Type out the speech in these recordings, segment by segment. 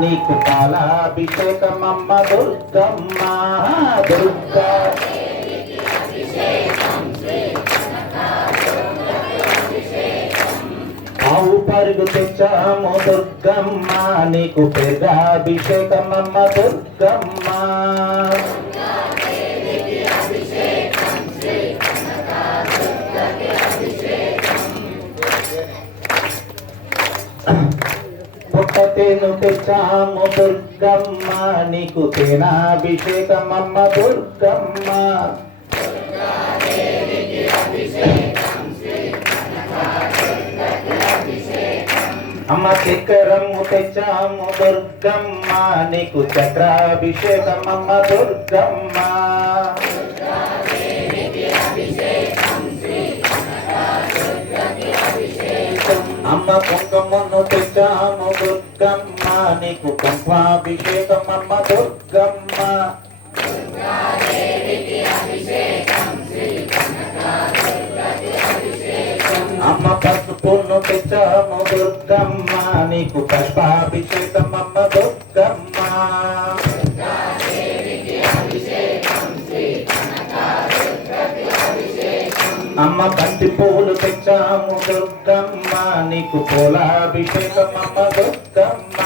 నీకు పాలాభిషేకమమ్మ దుర్గమ్మ దుర్గా ఆవు పరుగు తెచ్చాము దుర్గమ్మ నీకు పెరుగాభిషేకమమ్మ దుర్గమ్మ పుట్టతేను తెచ్చాము దుర్గమ్మ నీకు తేనాభిషేకమమ్మ దుర్గమ్మ అమ్మ చక్రము తెచ్చాము దుర్గమ్మ నీకు చక్రాభిషేకమమ్మ దుర్గమ్మ అమ్మ కుంకుమను తెచ్చాము దుర్గమ్మ నీకు కుంకుమాభిషేకమమ్మ దుర్గమ్మ అమ్మ పసుపును తెచ్చాము దుర్గమ్మ నీకు పుష్పాభిషేకమమ్మ దుర్గమ్మ అమ్మ బంతి పువ్వులు తెచ్చాము దుర్గమ్మ నీకు పూలాభిషేకమమ్మ దుర్గమ్మ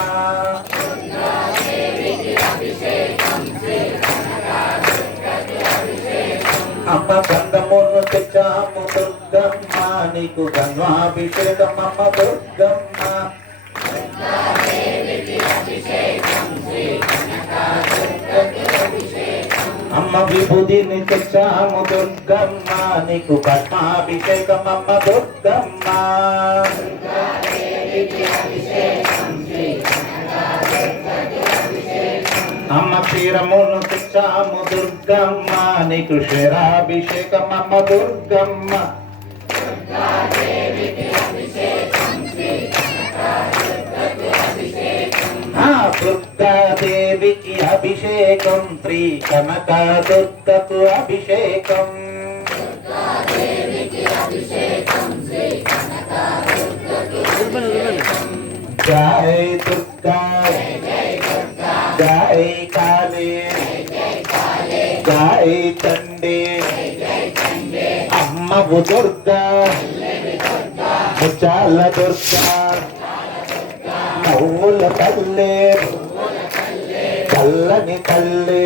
అమ్మ గంధమును తెచ్చాము దుర్గమ్మ నీకు గంధాభిషేకమమ్మ దుర్గమ్మ అమ్మ విభూతిని తెచ్చాము దుర్గమ్మ నీకు పద్మాభిషేకమమ్మ దుర్గమ్మ అమ్మ క్షీరమును తెచ్చాము దుర్గమ్మ నీకు క్షీరాభిషేకమమ్మ దుర్గమ్మ దుర్గాదేవికి అభిషేకం శ్రీ కనక దుర్గకు అభిషేకం జై దుర్గా జై కాళీ జై చండీ అమ్మవు దుర్గా ముచ్చాల దుర్గా నవ్వుల తల్లి చల్లని తల్లి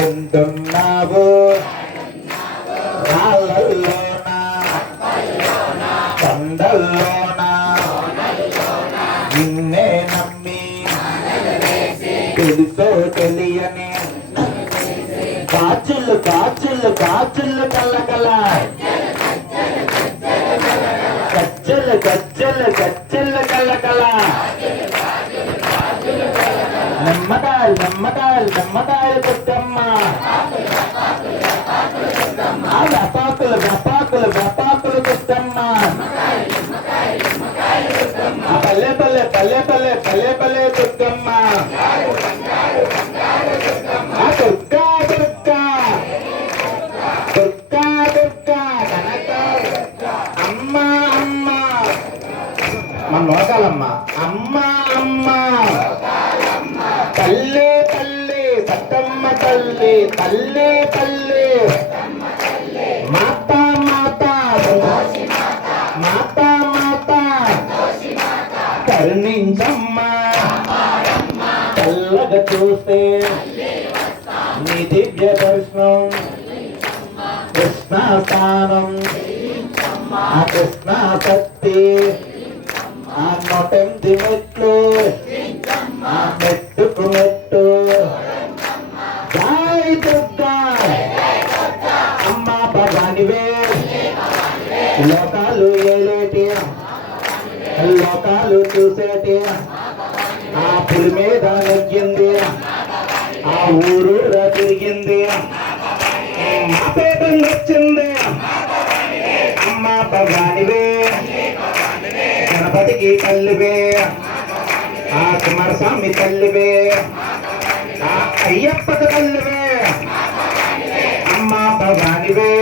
ఎంతున్నావు రాళ్ళల్లోన కొండల్లోన నిన్నే నమ్మి తెలుసో తెలియని కాచులు కాచులు కాచులు కళ్ళకల గజ్జలు గజ్జలు గజ్జలు కళ్ళకల నిమ్మకాయలు నిమ్మకాయలు నిమ్మకాయలు దుర్గమ్మ వెపాకులు వెపాకులు వెపాకులు దుర్గమ్మ పల్లె పల్లె పల్లె పల్లె పల్లె పల్లె దుర్గమ్మ దుర్గా దుర్గా దుర్గా దుర్గా కనక అమ్మ అమ్మ మన నోకాలమ్మ అమ్మ అమ్మ తల్లి తల్లి సత్తమ్మ తల్లి తల్లి తల్లి మాత మాత మాత మాత కరుణించమ్మ చల్లగా చూస్తే నీ దివ్య దర్శనం కృష్ణ స్థానం ఆ కృష్ణ శక్తి ఆ నొటెంది మెట్లు ఆ మెట్టుకు మెట్టు జై దుర్గా అమ్మ భవానివే లోకాలు ఏలేటి లోకాలు చూసేటి ఆ పులి మీద నెగ్గింది ఆ ఊరు తిరిగింది మా పేదలు వచ్చింది అమ్మ భవానివే గణపతికి తల్లివే ఆ కుమారస్వామి తల్లివే ఆ అయ్యప్పకు తల్లివే అమ్మ భవానివే